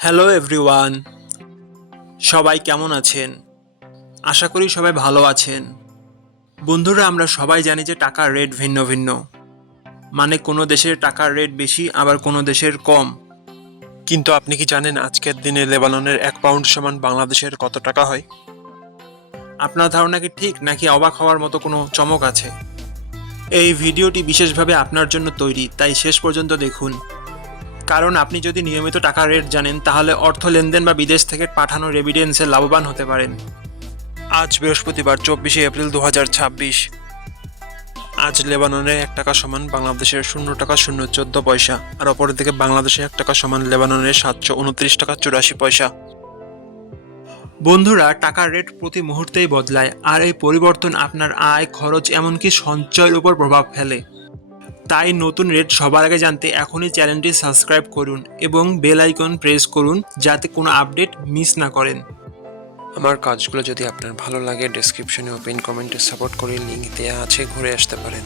Hello everyone, সবাই কেমন আছেন? আশা করি সবাই ভালো আছেন। বন্ধুরা, আমরা সবাই জানি যে টাকার রেট ভিন্ন ভিন্ন। মানে কোনো দেশের টাকার রেট বেশি, আবার কোনো দেশের কম। কিন্তু আপনি কি জানেন আজকের দিনে লেবাননের 1 পাউন্ড সমান বাংলাদেশের কত টাকা হয়? আপনার ধারণা কি ঠিক, নাকি অবাক হওয়ার মতো কোনো চমক আছে? এই ভিডিওটি বিশেষভাবে আপনার জন্য তৈরি, তাই শেষ পর্যন্ত দেখুন। কারণ আপনি যদি নিয়মিত টাকার রেট জানেন, তাহলে অর্থ লেনদেন বা বিদেশ থেকে পাঠানো রেমিটেন্সে লাভবান হতে পারেন। আজ বৃহস্পতিবার 24শে এপ্রিল 2026। আজ লেবাননের 1 টাকা সমান বাংলাদেশের 0 টাকা 014 পয়সা, আর অপরদিকে বাংলাদেশে 1 টাকা সমান লেবাননের 729 টাকা 84 পয়সা। বন্ধুরা, টাকার রেট প্রতি মুহূর্তেই বদলায়, আর এই পরিবর্তন আপনার আয়, খরচ, এমনকি সঞ্চয়ের উপর প্রভাব ফেলে। তাই নতুন রেট সবার আগে জানতে এখনই চ্যানেলটি সাবস্ক্রাইব করুন এবং বেল আইকন প্রেস করুন, যাতে কোনো আপডেট মিস না করেন। আমার কাজগুলো যদি আপনার ভালো লাগে, ডেসক্রিপশনে ও পিন কমেন্টে সাপোর্ট করে লিঙ্ক দেওয়া আছে, ঘুরে আসতে পারেন।